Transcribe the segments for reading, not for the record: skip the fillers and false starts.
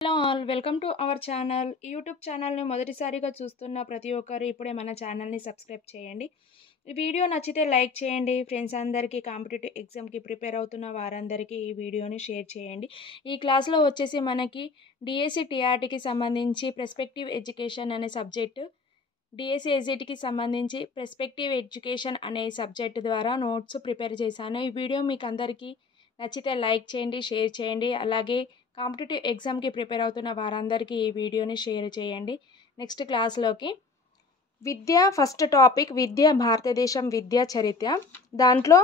Hello all welcome to our channel. ఈ YouTube ఛానల్ని మొదటిసారిగా చూస్తున్న ప్రతి ఒక్కరు ఇప్పుడే మన ఛానల్ని సబ్స్క్రైబ్ చేయండి. ఈ వీడియో నచ్చితే లైక్ చేయండి. ఫ్రెండ్స్ అందరికీ, కాంపిటేటివ్ ఎగ్జామ్కి ప్రిపేర్ అవుతున్న వారందరికీ ఈ వీడియోని షేర్ చేయండి. ఈ క్లాస్లో వచ్చేసి మనకి డిఎస్సి టీఆర్టీకి సంబంధించి ప్రెస్పెక్టివ్ ఎడ్యుకేషన్ అనే సబ్జెక్టు, డిఎస్సి ఎస్జిటికి సంబంధించి ప్రెస్పెక్టివ్ ఎడ్యుకేషన్ అనే సబ్జెక్ట్ ద్వారా నోట్స్ ప్రిపేర్ చేశాను. ఈ వీడియో మీకు అందరికీ నచ్చితే లైక్ చేయండి, షేర్ చేయండి. అలాగే కాంపిటేటివ్ ఎగ్జామ్కి ప్రిపేర్ అవుతున్న వారందరికీ ఈ వీడియోని షేర్ చేయండి. నెక్స్ట్ క్లాస్లోకి విద్య ఫస్ట్ టాపిక్ విద్య భారతదేశం విద్యా చరిత్ర. దాంట్లో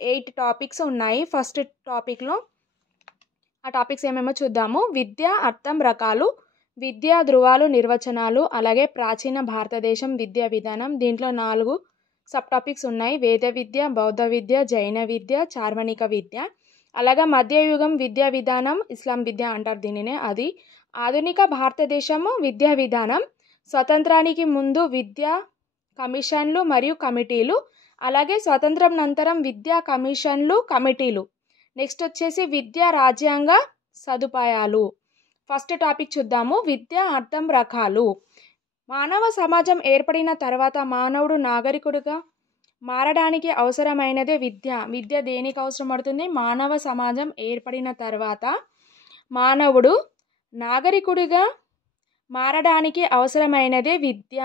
8 టాపిక్స్ ఉన్నాయి. ఫస్ట్ టాపిక్లో ఆ టాపిక్స్ ఏమేమో చూద్దాము. విద్య అర్థం, రకాలు, విద్యా ధృవాలు, నిర్వచనాలు, అలాగే ప్రాచీన భారతదేశం విద్యా విధానం. దీంట్లో 4 సబ్ టాపిక్స్ ఉన్నాయి. వేద విద్య, బౌద్ధ విద్య, జైన విద్య, చార్వణిక విద్య. అలాగే మధ్యయుగం విద్యా విధానం, ఇస్లాం విద్య అంటారు దీనినే. అది ఆధునిక భారతదేశము విద్యా విధానం, స్వతంత్రానికి ముందు విద్యా కమిషన్లు మరియు కమిటీలు, అలాగే స్వతంత్రం అనంతరం విద్యా కమిషన్లు, కమిటీలు. నెక్స్ట్ వచ్చేసి విద్యా రాజ్యాంగ సదుపాయాలు. ఫస్ట్ టాపిక్ చూద్దాము. విద్య అర్థం, రకాలు. మానవ సమాజం ఏర్పడిన తర్వాత మానవుడు నాగరికుడిగా మారడానికి అవసరమైనదే విద్య. విద్య దేనికి అవసరం పడుతుంది? మానవ సమాజం ఏర్పడిన తర్వాత మానవుడు నాగరికుడిగా మారడానికి అవసరమైనదే విద్య.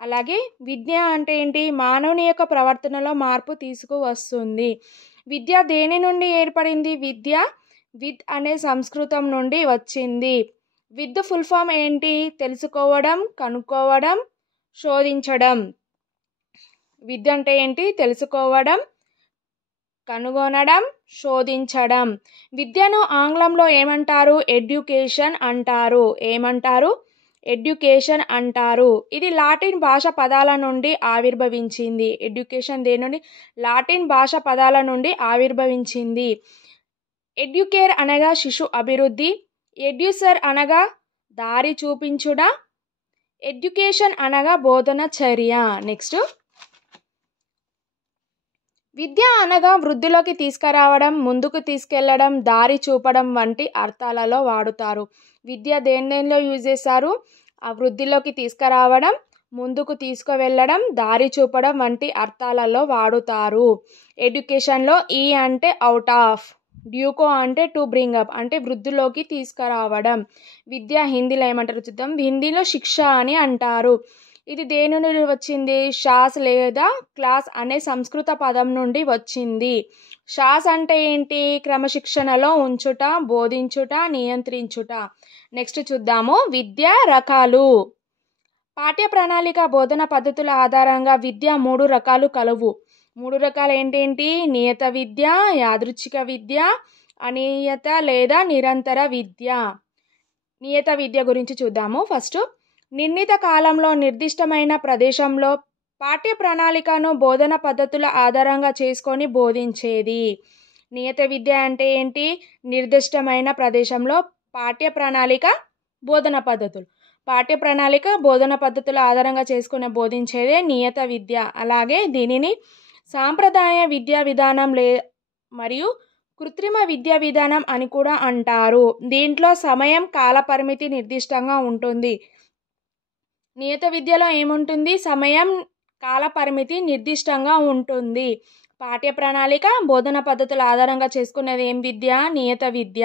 అలాగే విద్య అంటే ఏంటి? మానవుని యొక్క ప్రవర్తనలో మార్పు తీసుకువస్తుంది. విద్య దేని నుండి ఏర్పడింది? విద్య విద్ అనే సంస్కృతం నుండి వచ్చింది. విద్ ఫుల్ ఫామ్ ఏంటి? తెలుసుకోవడం, కనుక్కోవడం, శోధించడం. విద్య అంటే ఏంటి? తెలుసుకోవడం, కనుగొనడం, శోధించడం. విద్యను ఆంగ్లంలో ఏమంటారు? ఎడ్యుకేషన్ అంటారు. ఏమంటారు? ఎడ్యుకేషన్ అంటారు. ఇది లాటిన్ భాష పదాల నుండి ఆవిర్భవించింది. ఎడ్యుకేషన్ దేని నుండి? లాటిన్ భాష పదాల నుండి ఆవిర్భవించింది. ఎడ్యుకేర్ అనగా శిశు అభివృద్ధి, ఎడ్యుసర్ అనగా దారి చూపించుట, ఎడ్యుకేషన్ అనగా బోధన చర్య. నెక్స్ట్ విద్య అనగా వృద్ధిలోకి తీసుకురావడం, ముందుకు తీసుకెళ్లడం, దారి చూపడం వంటి అర్థాలలో వాడుతారు. విద్య దేనిలో యూజ్ చేస్తారు? ఆ వృద్ధిలోకి తీసుకురావడం, ముందుకు తీసుకువెళ్ళడం, దారి చూపడం వంటి అర్థాలలో వాడుతారు. ఎడ్యుకేషన్లో ఈ అంటే అవుట్ ఆఫ్, డ్యూకో అంటే టు బ్రింగ్ అప్ అంటే వృద్ధిలోకి తీసుకురావడం. విద్య హిందీలో ఏమంటారు చూద్దాం. హిందీలో శిక్ష అని అంటారు. ఇది దేని నుండి వచ్చింది? శాస్ లేదా క్లాస్ అనే సంస్కృత పదం నుండి వచ్చింది. శాస్ అంటే ఏంటి? క్రమశిక్షణలో ఉంచుట, బోధించుట, నియంత్రించుట. నెక్స్ట్ చూద్దాము. విద్య రకాలు. పాఠ్య ప్రణాళిక బోధన పద్ధతుల ఆధారంగా విద్య 3 రకాలు కలవు. 3 రకాలు ఏంటేంటి? నియత విద్య, యాదృచ్ఛిక విద్య, అనియత లేదా నిరంతర విద్య. నియత విద్య గురించి చూద్దాము. ఫస్ట్ నిర్ణీత కాలంలో నిర్దిష్టమైన ప్రదేశంలో పాఠ్య ప్రణాళికను బోధన పద్ధతుల ఆధారంగా చేసుకొని బోధించేది. నియత విద్య అంటే ఏంటి? నిర్దిష్టమైన ప్రదేశంలో పాఠ్య ప్రణాళిక, బోధన పద్ధతులు. పాఠ్య ప్రణాళిక, బోధన పద్ధతుల ఆధారంగా చేసుకుని బోధించేదే నియత విద్య. అలాగే దీనిని సాంప్రదాయ విద్యా విధానం మరియు కృత్రిమ విద్యా విధానం అని కూడా అంటారు. దీంట్లో సమయం, కాలపరిమితి నిర్దిష్టంగా ఉంటుంది. నియత విద్యలో ఏముంటుంది? సమయం, కాలపరిమితి నిర్దిష్టంగా ఉంటుంది. పాఠ్య ప్రణాళిక, బోధన పద్ధతుల ఆధారంగా చేసుకునేది ఏం విద్య? నియత విద్య.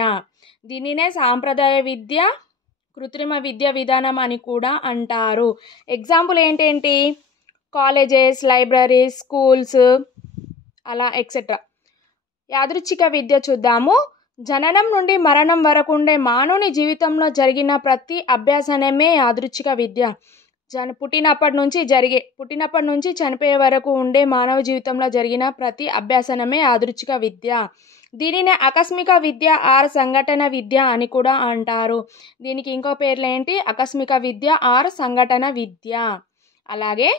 దీనినే సాంప్రదాయ విద్య, కృత్రిమ విద్యా విధానం అని కూడా అంటారు. ఎగ్జాంపుల్ ఏంటేంటి? కాలేజెస్, లైబ్రరీస్, స్కూల్స్, అలా ఎక్సెట్రా. యాదృచ్ఛిక విద్య చూద్దాము. జననం నుండి మరణం వరకు ఉండే మానవుని జీవితంలో జరిగిన ప్రతి అభ్యాసనమే యాదృచ్ఛిక విద్య. పుట్టినప్పటి నుంచి చనిపోయే వరకు ఉండే మానవ జీవితంలో జరిగిన ప్రతి అభ్యాసనమే యాదృచ్ఛిక విద్య. దీనిని ఆకస్మిక విద్య ఆర్ సంఘటన విద్య అని కూడా అంటారు. దీనికి ఇంకో పేర్లు ఏంటి? ఆకస్మిక విద్య ఆర్ సంఘటన విద్య. అలాగే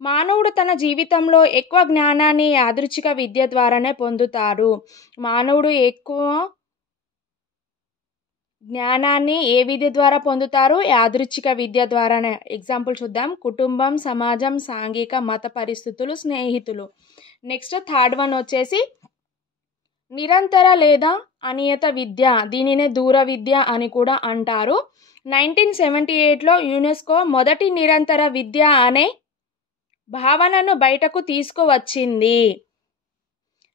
మానవుడు తన జీవితంలో ఎక్కువ జ్ఞానాన్ని యాదృచ్ఛిక విద్య ద్వారానే పొందుతాడు. మానవుడు ఎక్కువ జ్ఞానాన్ని ఏ విద్య ద్వారా పొందుతారు? యాదృచ్ఛిక విద్య ద్వారానే. ఎగ్జాంపుల్ చూద్దాం. కుటుంబం, సమాజం, సాంఘిక, మత పరిస్థితులు, స్నేహితులు. నెక్స్ట్ థర్డ్ వన్ వచ్చేసి నిరంతర లేదా అనియత విద్య, దీనినే దూర విద్య అని కూడా అంటారు. 1978లో యునెస్కో మొదటి నిరంతర విద్య అనే భావనను బయటకు తీసుకువచ్చింది.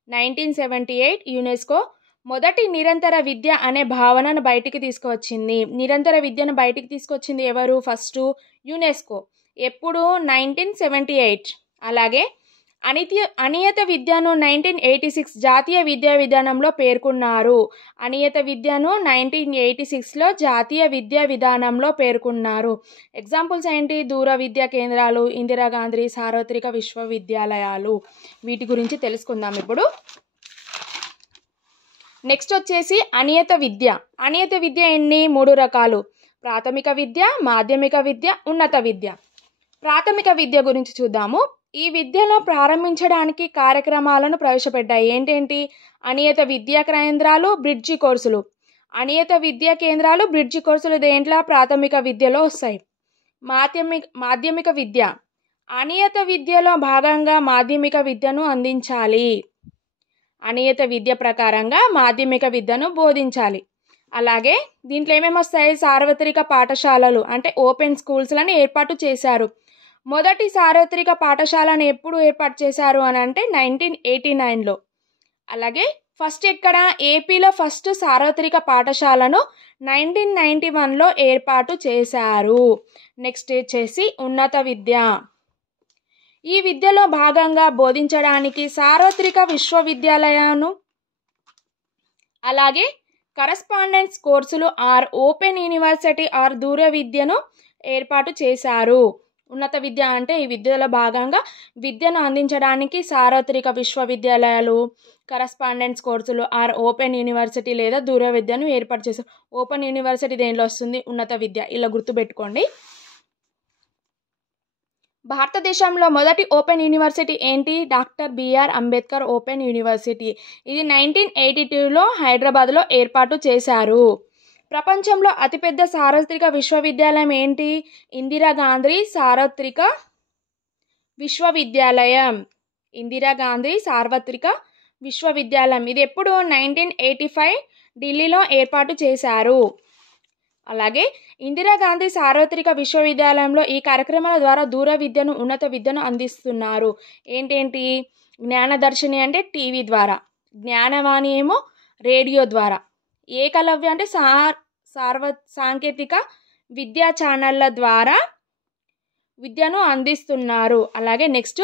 1978 యునెస్కో మొదటి నిరంతర విద్య అనే భావనను బయటికి తీసుకువచ్చింది. నిరంతర విద్యను బయటికి తీసుకొచ్చింది ఎవరు? First UNESCO. ఎప్పుడు? 1978. అలాగే అనియత విద్యను 1986 జాతీయ విద్యా విధానంలో పేర్కొన్నారు. అనియత విద్యను 1986లో జాతీయ విద్యా విధానంలో పేర్కొన్నారు. ఎగ్జాంపుల్స్ ఏంటి? దూర విద్యా కేంద్రాలు, ఇందిరాగాంధీ సార్వత్రిక విశ్వవిద్యాలయాలు. వీటి గురించి తెలుసుకుందాం ఇప్పుడు. నెక్స్ట్ వచ్చేసి అనియత విద్య. అనియత విద్య ఎన్ని? 3 రకాలు. ప్రాథమిక విద్య, మాధ్యమిక విద్య, ఉన్నత విద్య. ప్రాథమిక విద్య గురించి చూద్దాము. ఈ విద్యలో ప్రారంభించడానికి కార్యక్రమాలను ప్రవేశపెట్టాయి. ఏంటేంటి? అనియత విద్యా కేంద్రాలు, బ్రిడ్జి కోర్సులు. అనియత విద్యా కేంద్రాలు, బ్రిడ్జి కోర్సులు దేంట్లో? ప్రాథమిక విద్యలో వస్తాయి. మాధ్యమిక విద్య. అనియత విద్యలో భాగంగా మాధ్యమిక విద్యను అందించాలి. అనియత విద్య ప్రకారంగా మాధ్యమిక విద్యను బోధించాలి. అలాగే దీంట్లో ఏమేమి వస్తాయి? సార్వత్రిక పాఠశాలలు అంటే ఓపెన్ స్కూల్స్లను ఏర్పాటు చేశారు. మొదటి సార్వత్రిక పాఠశాలను ఎప్పుడు ఏర్పాటు చేశారు అని అంటే 1989లో. అలాగే ఫస్ట్ ఎక్కడ? ఏపీలో ఫస్ట్ సార్వత్రిక పాఠశాలను 1991లో ఏర్పాటు చేశారు. నెక్స్ట్ వచ్చేసి ఉన్నత విద్య. ఈ విద్యలో భాగంగా బోధించడానికి సార్వత్రిక విశ్వవిద్యాలయాలను అలాగే కరస్పాండెన్స్ కోర్సులు ఆర్ ఓపెన్ యూనివర్సిటీ ఆర్ దూర విద్యను ఏర్పాటు చేశారు. ఉన్నత విద్య అంటే ఈ విద్యలో భాగంగా విద్యను అందించడానికి సార్వత్రిక విశ్వవిద్యాలయాలు, కరస్పాండెన్స్ కోర్సులు ఆర్ ఓపెన్ యూనివర్సిటీ లేదా దూర విద్యను ఏర్పాటు చేశారు. ఓపెన్ యూనివర్సిటీ దేనిలో వస్తుంది? ఉన్నత విద్య. ఇలా గుర్తుపెట్టుకోండి. భారతదేశంలో మొదటి ఓపెన్ యూనివర్సిటీ ఏంటి? Doctor B R Ambedkar open university. ఇది 1982లో హైదరాబాద్లో ఏర్పాటు చేశారు. ప్రపంచంలో అతిపెద్ద సార్వత్రిక విశ్వవిద్యాలయం ఏంటి? ఇందిరాగాంధీ సార్వత్రిక విశ్వవిద్యాలయం. ఇందిరాగాంధీ సార్వత్రిక విశ్వవిద్యాలయం. ఇది ఎప్పుడు? 1985 ఢిల్లీలో ఏర్పాటు చేశారు. అలాగే ఇందిరాగాంధీ సార్వత్రిక విశ్వవిద్యాలయంలో ఈ కార్యక్రమాల ద్వారా దూర విద్యను, ఉన్నత విద్యను అందిస్తున్నారు. ఏంటేంటి? జ్ఞానదర్శిని అంటే టీవీ ద్వారా, జ్ఞానవాణి ఏమో రేడియో ద్వారా, ఏకలవ్య అంటే సాంకేతిక విద్యా ఛానళ్ళ ద్వారా విద్యను అందిస్తున్నారు. అలాగే నెక్స్ట్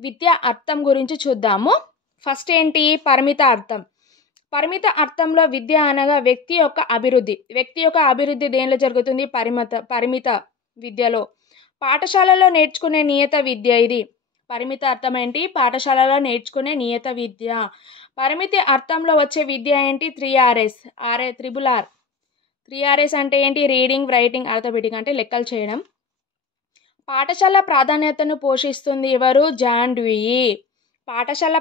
విద్యా అర్థం గురించి చూద్దాము. ఫస్ట్ ఏంటి? పరిమిత అర్థం. పరిమిత అర్థంలో విద్య అనగా వ్యక్తి యొక్క అభివృద్ధి. వ్యక్తి యొక్క అభివృద్ధి దేనిలో జరుగుతుంది? పరిమిత విద్యలో. పాఠశాలలో నేర్చుకునే నియత విద్య ఇది. పరిమిత అర్థం ఏంటి? పాఠశాలలో నేర్చుకునే నియత విద్య. పరిమితి అర్థంలో వచ్చే విద్య ఏంటి? 3Rs. RR. 3Rs అంటే ఏంటి? రీడింగ్, రైటింగ్, అర్థమెటిక్ అంటే లెక్కలు చేయడం. పాఠశాల ప్రాధాన్యతను పోషిస్తుంది ఎవరు? John Dewey. పాఠశాల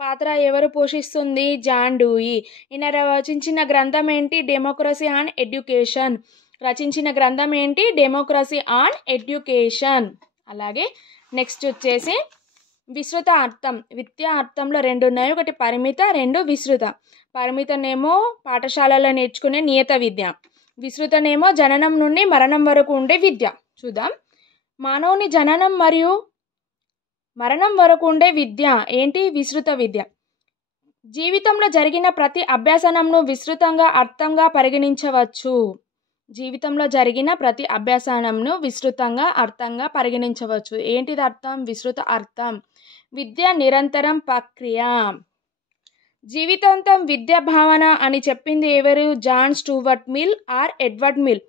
పాత్ర ఎవరు పోషిస్తుంది? John Dewey. ఈయన రచించిన గ్రంథం ఏంటి? Democracy on education. రచించిన గ్రంథం ఏంటి? Democracy on education. అలాగే నెక్స్ట్ వచ్చేసి విస్తృత అర్థం. విద్యా అర్థంలో 2 ఉన్నాయి. ఒకటి పరిమిత, 2 విస్తృత. పరిమితనేమో పాఠశాలలో నేర్చుకునే నియత విద్య, విస్తృతనేమో జననం నుండి మరణం వరకు ఉండే విద్య. చూద్దాం. మానవుని జననం మరియు మరణం వరకు ఉండే విద్య ఏంటి? విస్తృత విద్య. జీవితంలో జరిగిన ప్రతి అభ్యాసనంను విస్తృతంగా అర్థంగా పరిగణించవచ్చు. జీవితంలో జరిగిన ప్రతి అభ్యాసనంను విస్తృతంగా అర్థంగా పరిగణించవచ్చు. ఏంటిది అర్థం? విస్తృత అర్థం. విద్య నిరంతరం ప్రక్రియ. జీవితాంతం విద్యా భావన అని చెప్పింది ఎవరు? John Stuart Mill or Edward Mill.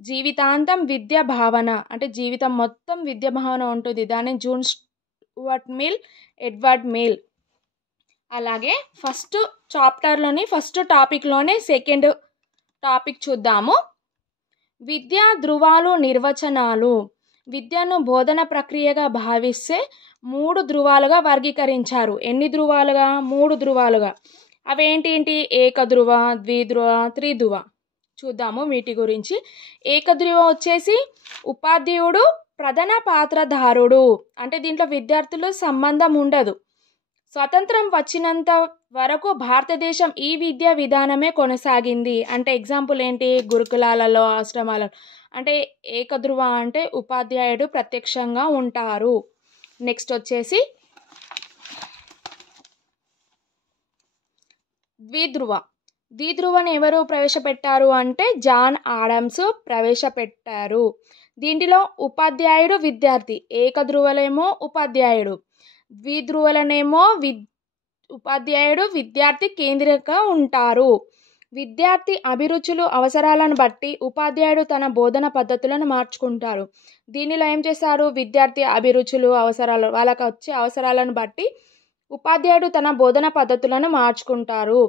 జీవితాంతం విద్యా భావన అంటే జీవితం మొత్తం విద్యా భావన ఉంటుంది. దాన్ని John Stuart Mill, Edward Mill. అలాగే ఫస్ట్ చాప్టర్లోని ఫస్ట్ టాపిక్లోనే సెకండ్ టాపిక్ చూద్దాము. విద్యా ధృవాలు, నిర్వచనాలు. విద్యను బోధన ప్రక్రియగా భావిస్తే 3 ధృవాలుగా వర్గీకరించారు. ఎన్ని ధృవాలుగా? 3 ధృవాలుగా. అవేంటి? ఏకధృవ, ద్విధ్రువ, త్రిధ్రువ. చూద్దాము వీటి గురించి. ఏకధృవ వచ్చేసి ఉపాధ్యాయుడు ప్రధాన పాత్రధారుడు. అంటే దీంట్లో విద్యార్థులు సంబంధం ఉండదు. స్వతంత్రం వచ్చినంత వరకు భారతదేశం ఈ విద్యా విధానమే కొనసాగింది. అంటే ఎగ్జాంపుల్ ఏంటి, గురుకులాలలో, ఆశ్రమాలలో. అంటే ఏకధ్రువ అంటే ఉపాధ్యాయుడు ప్రత్యక్షంగా ఉంటారు. నెక్స్ట్ వచ్చేసి ద్విధ్రువ. ద్విధ్రువని ఎవరు ప్రవేశపెట్టారు అంటే జాన్ ఆడమ్స్ ప్రవేశపెట్టారు. దీంట్లో ఉపాధ్యాయుడు విద్యార్థి, ఏకధ్రువలేమో ఉపాధ్యాయుడు, ద్విధ్రువలనేమో ఉపాధ్యాయుడు విద్యార్థి కేంద్రంగా ఉంటారు. విద్యార్థి అభిరుచులు అవసరాలను బట్టి ఉపాధ్యాయుడు తన బోధన పద్ధతులను మార్చుకుంటారు. దీనిలో ఏం చేశారు, విద్యార్థి అభిరుచులు అవసరాలు వాళ్ళకి వచ్చే అవసరాలను బట్టి ఉపాధ్యాయుడు తన బోధన పద్ధతులను మార్చుకుంటారు.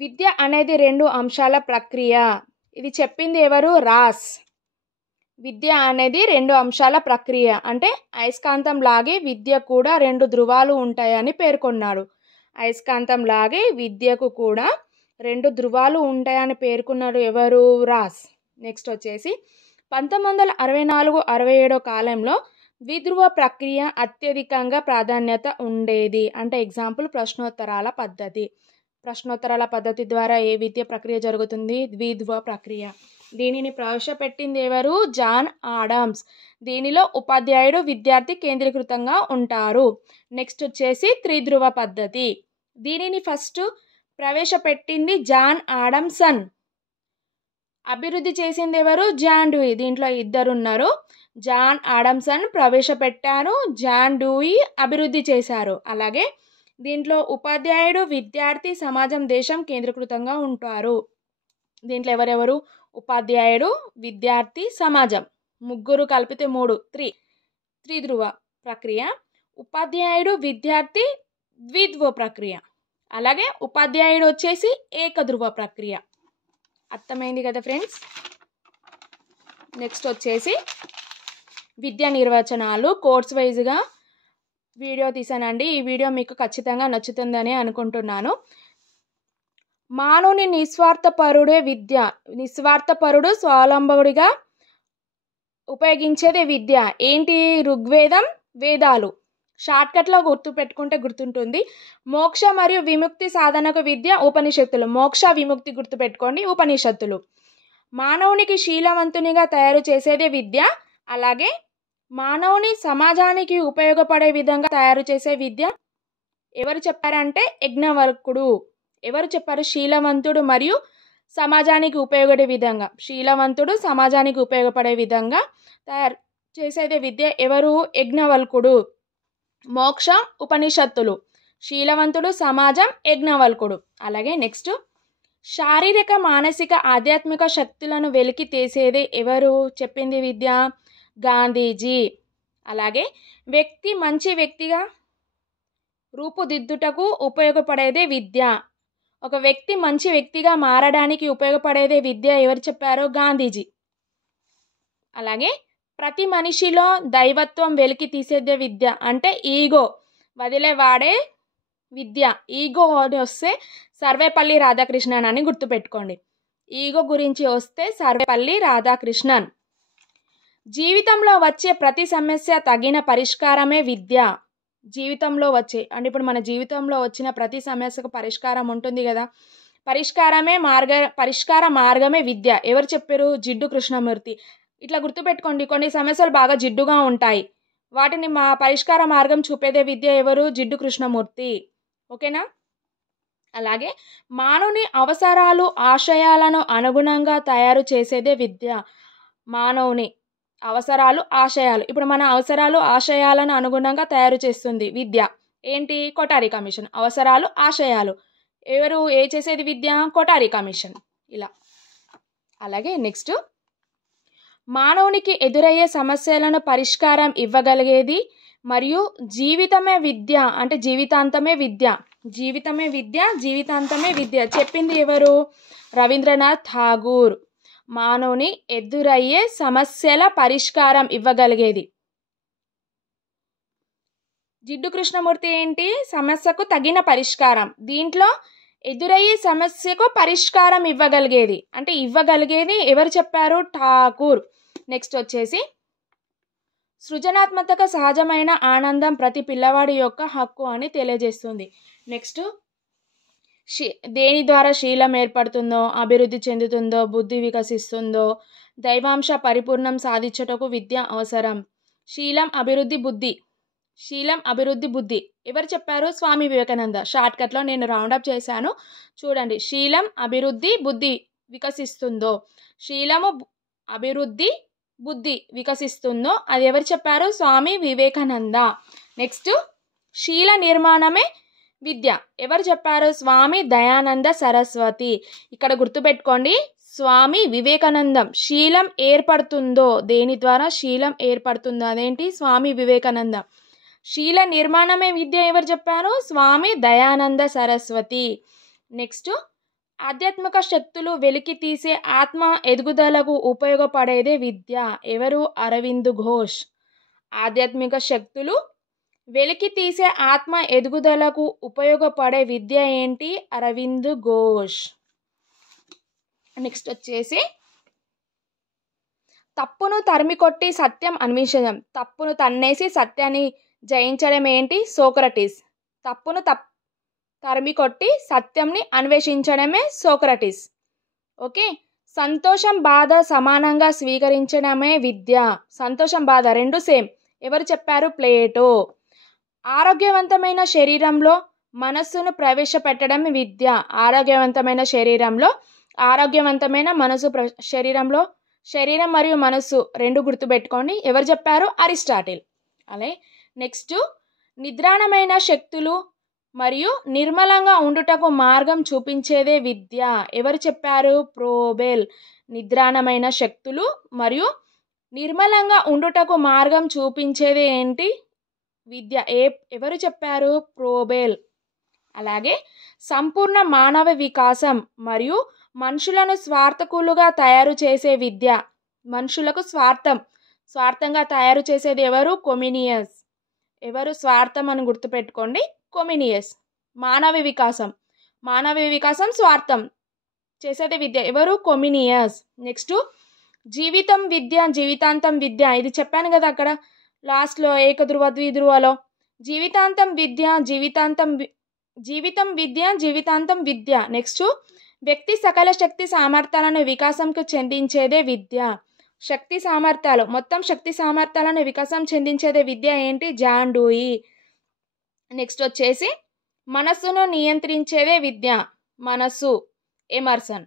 విద్య అనేది 2 అంశాల ప్రక్రియ. ఇది చెప్పింది ఎవరు, రాస్. విద్య అనేది 2 అంశాల ప్రక్రియ. అంటే అయస్కాంతం లాగే విద్య కూడా 2 ధృవాలు ఉంటాయని పేర్కొన్నాడు. అయస్కాంతం లాగే విద్యకు కూడా 2 ధృవాలు ఉంటాయని పేర్కొన్నాడు ఎవరు, రాస్. నెక్స్ట్ వచ్చేసి 1964-67 కాలంలో ద్విధ్రువ ప్రక్రియ అత్యధికంగా ప్రాధాన్యత ఉండేది. అంటే ఎగ్జాంపుల్ ప్రశ్నోత్తరాల పద్ధతి. ప్రశ్నోత్తరాల పద్ధతి ద్వారా ఏ విద్య ప్రక్రియ జరుగుతుంది, ద్విధ్రువ ప్రక్రియ. దీనిని ప్రవేశపెట్టింది ఎవరు, జాన్ ఆడమ్స్. దీనిలో ఉపాధ్యాయుడు విద్యార్థి కేంద్రీకృతంగా ఉంటారు. నెక్స్ట్ వచ్చేసి త్రిధ్రువ పద్ధతి. దీనిని ఫస్ట్ ప్రవేశపెట్టింది జాన్ ఆడమ్సన్. అభివృద్ధి చేసింది ఎవరు, జాన్ డ్యూయి. దీంట్లో 2 ఉన్నారు. జాన్ ఆడమ్సన్ ప్రవేశపెట్టారు, జాన్ డ్యూయి అభివృద్ధి చేశారు. అలాగే దీంట్లో ఉపాధ్యాయుడు విద్యార్థి సమాజం దేశం కేంద్రీకృతంగా ఉంటారు. దీంట్లో ఎవరెవరు, ఉపాధ్యాయుడు విద్యార్థి సమాజం, ముగ్గురు కలిపితే 3, త్రిధ్రువ ప్రక్రియ. ఉపాధ్యాయుడు విద్యార్థి ద్విధ్రువ ప్రక్రియ. అలాగే ఉపాధ్యాయుడు వచ్చేసి ఏకధ్రువ ప్రక్రియ. అర్థమైంది కదా ఫ్రెండ్స్. నెక్స్ట్ వచ్చేసి విద్యా నిర్వచనాలు కోర్స్ వైజ్గా వీడియో తీసానండి. ఈ వీడియో మీకు ఖచ్చితంగా నచ్చుతుందని అనుకుంటున్నాను. మానవుని నిస్వార్థపరుడే విద్య. నిస్వార్థపరుడు స్వావలంబుడిగా ఉపయోగించేదే విద్య. ఏంటి, ఋగ్వేదం, వేదాలు. షార్ట్కట్లో గుర్తుపెట్టుకుంటే గుర్తుంటుంది. మోక్ష మరియు విముక్తి సాధనకు విద్య ఉపనిషత్తులు. మోక్ష విముక్తి గుర్తుపెట్టుకోండి, ఉపనిషత్తులు. మానవునికి శీలవంతునిగా తయారు చేసేదే విద్య. అలాగే మానవుని సమాజానికి ఉపయోగపడే విధంగా తయారు చేసే విద్య ఎవరు చెప్పారంటే యజ్ఞవల్కుడు. ఎవరు చెప్పారు, శీలవంతుడు మరియు సమాజానికి ఉపయోగపడే విధంగా. శీలవంతుడు సమాజానికి ఉపయోగపడే విధంగా తయారు చేసేదే విద్య ఎవరు, యజ్ఞవల్కుడు. మోక్షం ఉపనిషత్తులు, శీలవంతుడు సమాజం యజ్ఞవల్కుడు. అలాగే నెక్స్ట్ శారీరక మానసిక ఆధ్యాత్మిక శక్తులను వెలికి తీసేదే ఎవరు చెప్పింది విద్య, గాంధీజీ. అలాగే వ్యక్తి మంచి వ్యక్తిగా రూపుదిద్దుటకు ఉపయోగపడేదే విద్య. ఒక వ్యక్తి మంచి వ్యక్తిగా మారడానికి ఉపయోగపడేదే విద్య ఎవరు చెప్పారో, గాంధీజీ. అలాగే ప్రతి మనిషిలో దైవత్వం వెలికి తీసేదే విద్య. అంటే ఈగో వదిలేవాడే విద్య. ఈగో వస్తే సర్వేపల్లి రాధాకృష్ణన్ అని గుర్తుపెట్టుకోండి. ఈగో గురించి వస్తే సర్వేపల్లి రాధాకృష్ణన్. జీవితంలో వచ్చే ప్రతి సమస్య తగిన పరిష్కారమే విద్య. జీవితంలో వచ్చే అంటే ఇప్పుడు మన జీవితంలో వచ్చిన ప్రతి సమస్యకు పరిష్కారం ఉంటుంది కదా, పరిష్కార మార్గమే విద్య. ఎవరు చెప్పారు, జిడ్డు కృష్ణమూర్తి. ఇట్లా గుర్తుపెట్టుకోండి, కొన్ని సమస్యలు బాగా జిడ్డుగా ఉంటాయి, వాటిని మా పరిష్కార మార్గం చూపేదే విద్య ఎవరు, జిడ్డు కృష్ణమూర్తి. ఓకేనా. అలాగే మానవుని అవసరాలు ఆశయాలను అనుగుణంగా తయారు చేసేదే విద్య. మానవుని అవసరాలు ఆశయాలు, ఇప్పుడు మన అవసరాలు ఆశయాలను అనుగుణంగా తయారు చేస్తుంది విద్య. ఏంటి, కొఠారి కమిషన్. అవసరాలు ఆశయాలు ఎవరు చేసేది విద్య, కొఠారి కమిషన్. ఇలా. అలాగే నెక్స్ట్ మానవునికి ఎదురయ్యే సమస్యలను పరిష్కారం ఇవ్వగలిగేది మరియు జీవితమే విద్య. అంటే జీవితాంతమే విద్య. జీవితమే విద్య, జీవితాంతమే విద్య చెప్పింది ఎవరు, రవీంద్రనాథ్ ఠాగూర్. మానవుని ఎదురయ్యే సమస్యల పరిష్కారం ఇవ్వగలిగేది. జిడ్డు కృష్ణమూర్తి ఏంటి, సమస్యకు తగిన పరిష్కారం. దీంట్లో ఎదురయ్యే సమస్యకు పరిష్కారం ఇవ్వగలిగేది. అంటే ఇవ్వగలిగేది ఎవరు చెప్పారు, ఠాగూర్. నెక్స్ట్ వచ్చేసి సృజనాత్మక సహజమైన ఆనందం ప్రతి పిల్లవాడి యొక్క హక్కు అని తెలియజేస్తుంది. నెక్స్ట్ శీ దేని ద్వారా శీలం ఏర్పడుతుందో, అభివృద్ధి చెందుతుందో, బుద్ధి వికసిస్తుందో, దైవాంశ పరిపూర్ణం సాధించుటకు విద్య అవసరం. శీలం అభివృద్ధి బుద్ధి. శీలం అభివృద్ధి బుద్ధి ఎవరు చెప్పారు? స్వామి వివేకానంద. షార్ట్కట్లో నేను రౌండప్ చేశాను చూడండి. శీలం అభివృద్ధి బుద్ధి వికసిస్తుందో, శీలము అభివృద్ధి బుద్ధి వికసిస్తుందో అది ఎవరు చెప్పారు? స్వామి వివేకానంద. నెక్స్ట్ శీల నిర్మాణమే విద్య ఎవరు చెప్పారు? స్వామి దయానంద సరస్వతి. ఇక్కడ గుర్తుపెట్టుకోండి, స్వామి వివేకానందం. శీలం ఏర్పడుతుందో, దేని ద్వారా శీలం ఏర్పడుతుందో అదేంటి? స్వామి వివేకానంద. శీల నిర్మాణమే విద్య ఎవరు చెప్పారు? స్వామి దయానంద సరస్వతి. నెక్స్ట్ ఆధ్యాత్మిక శక్తులు వెలికి తీసే ఆత్మ ఎదుగుదలకు ఉపయోగపడేదే విద్య ఎవరు? అరవింద్ ఘోష్. ఆధ్యాత్మిక శక్తులు వెలికి తీసే ఆత్మ ఎదుగుదలకు ఉపయోగపడే విద్య ఏంటి? అరవింద్ ఘోష్. నెక్స్ట్ వచ్చేసి తప్పును తరిమికొట్టి సత్యం అన్వేషించడం. తప్పును తన్నేసి సత్యాన్ని జయించడం ఏంటి? సోక్రటీస్. తప్పును తరిమికొట్టి సత్యంని అన్వేషించడమే సోక్రటీస్. ఓకే. సంతోషం బాధ సమానంగా స్వీకరించడమే విద్య. సంతోషం బాధ రెండు సేమ్ ఎవరు చెప్పారు? ప్లేటో. ఆరోగ్యవంతమైన శరీరంలో మనస్సును ప్రవేశపెట్టడం విద్య. ఆరోగ్యవంతమైన శరీరంలో, ఆరోగ్యవంతమైన మనసు శరీరంలో, శరీరం మరియు మనస్సు రెండు గుర్తుపెట్టుకోండి. ఎవరు చెప్పారు? అరిస్టాటిల్. అలాగే నెక్స్ట్ నిద్రాణమైన శక్తులు మరియు నిర్మలంగా ఉండుటకు మార్గం చూపించేదే విద్య ఎవరు చెప్పారు? ప్రోబెల్. నిద్రాణమైన శక్తులు మరియు నిర్మలంగా ఉండుటకు మార్గం చూపించేది ఏంటి? విద్య ఎవరు చెప్పారు? ప్రోబెల్. అలాగే సంపూర్ణ మానవ వికాసం మరియు మనుషులను స్వార్థకులుగా తయారు చేసే విద్య. మనుషులకు స్వార్థంగా తయారు చేసేది ఎవరు? కొమినియస్. ఎవరు? స్వార్థం అని గుర్తుపెట్టుకోండి, కొమినియస్. మానవ వికాసం స్వార్థం చేసేది విద్య ఎవరు? కొమినియస్. నెక్స్ట్ జీవితం విద్య జీవితాంతం విద్య. ఇది చెప్పాను కదా అక్కడ లాస్ట్లో ఏకధ్రువ ద్విధ్రువలో. జీవితం విద్య జీవితాంతం విద్య. నెక్స్ట్ వ్యక్తి సకల శక్తి సామర్థ్యాలను వికాసంకు చెందించేదే విద్య. శక్తి సామర్థ్యాలను వికాసం చెందించేదే విద్య ఏంటి? John Dewey. నెక్స్ట్ వచ్చేసి మనస్సును నియంత్రించేదే విద్య. మనస్సు ఎమర్సన్.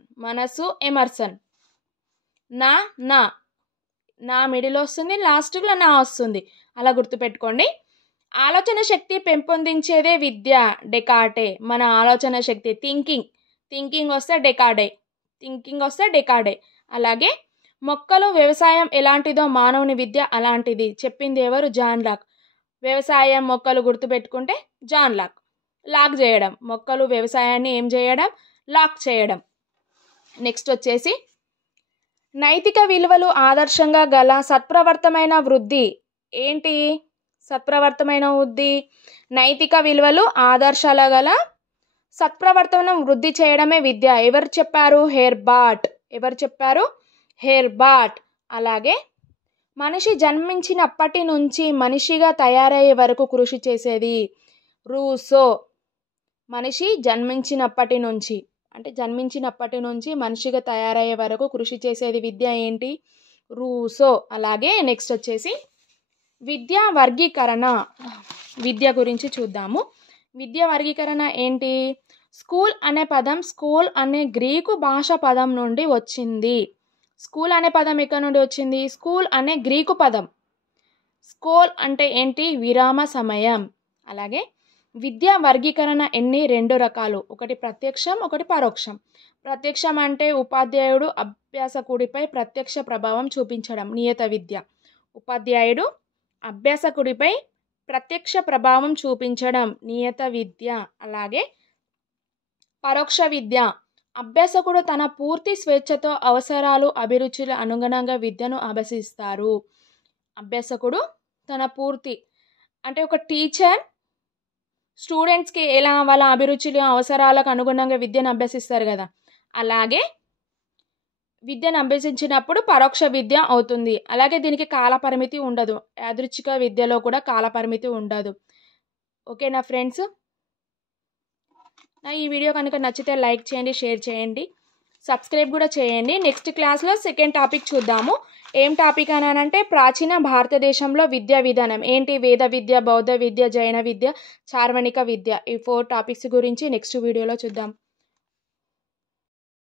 నా మిడిల్ వస్తుంది, లాస్ట్లో నా వస్తుంది, అలా గుర్తుపెట్టుకోండి. ఆలోచన శక్తి పెంపొందించేదే విద్య. డెకార్టే. మన ఆలోచన శక్తి థింకింగ్ వస్తే డెకార్డే. అలాగే మొక్కలు వ్యవసాయం ఎలాంటిదో మానవుని విద్య అలాంటిది చెప్పింది ఎవరు? John Locke. వ్యవసాయం మొక్కలు గుర్తుపెట్టుకుంటే జాన్ లాక్ చేయడం. మొక్కలు వ్యవసాయాన్ని ఏం చేయడం? లాక్ చేయడం. నెక్స్ట్ వచ్చేసి నైతిక విలువలు ఆదర్శంగా గల సత్ప్రవర్తమైన వృద్ధి ఏంటి? సత్ప్రవర్తమైన వృద్ధి, నైతిక విలువలు ఆదర్శాల గల సత్ప్రవర్తనం వృద్ధి చేయడమే విద్య ఎవరు చెప్పారు? హెర్బార్ట్. అలాగే మనిషి జన్మించినప్పటి నుంచి మనిషిగా తయారయ్యే వరకు కృషి చేసేది రూసో. మనిషి జన్మించినప్పటి నుంచి మనిషిగా తయారయ్యే వరకు కృషి చేసేది విద్య ఏంటి? రూసో. అలాగే నెక్స్ట్ వచ్చేసి విద్యా వర్గీకరణ. విద్య గురించి చూద్దాము. విద్య వర్గీకరణ ఏంటి? స్కూల్ అనే పదం స్కూల్ అనే గ్రీకు భాష పదం నుండి వచ్చింది. స్కూల్ అనే పదం ఎక్కడి నుండి వచ్చింది? స్కూల్ అనే గ్రీకు పదం. స్కూల్ అంటే ఏంటి? విరామ సమయం. అలాగే విద్యా వర్గీకరణ రెండు రకాలు, ఒకటి ప్రత్యక్షం, ఒకటి పరోక్షం. ప్రత్యక్షం అంటే ఉపాధ్యాయుడు అభ్యాసకుడిపై ప్రత్యక్ష ప్రభావం చూపించడం, నియత విద్య. ఉపాధ్యాయుడు అభ్యాసకుడిపై ప్రత్యక్ష ప్రభావం చూపించడం, నియత విద్య. అలాగే పరోక్ష విద్య, అభ్యాసకుడు తన పూర్తి స్వేచ్ఛతో అవసరాలు అభిరుచుల అనుగుణంగా విద్యను అభ్యసిస్తారు. అభ్యాసకుడు తన పూర్తి అంటే ఒక టీచర్ స్టూడెంట్స్కి ఎలా వాళ్ళ అభిరుచులు అవసరాలకు అనుగుణంగా విద్యను అభ్యసిస్తారు కదా, అలాగే విద్యను అభ్యసించినప్పుడు పరోక్ష విద్య అవుతుంది. అలాగే దీనికి కాలపరిమితి ఉండదు. యాదృచ్ఛిక విద్యలో కూడా కాలపరిమితి ఉండదు. ఓకేనా ఫ్రెండ్స్? ఈ వీడియో కనుక నచ్చితే లైక్ చేయండి, షేర్ చేయండి, సబ్స్క్రైబ్ కూడా చేయండి. నెక్స్ట్ క్లాస్లో సెకండ్ టాపిక్ చూద్దాము. ఏం టాపిక్ అని అంటే ప్రాచీన భారతదేశంలో విద్యా విధానం ఏంటి, వేద విద్య, బౌద్ధ విద్య, జైన విద్య, చార్వణిక విద్య, ఈ 4 టాపిక్స్ గురించి నెక్స్ట్ వీడియోలో చూద్దాం.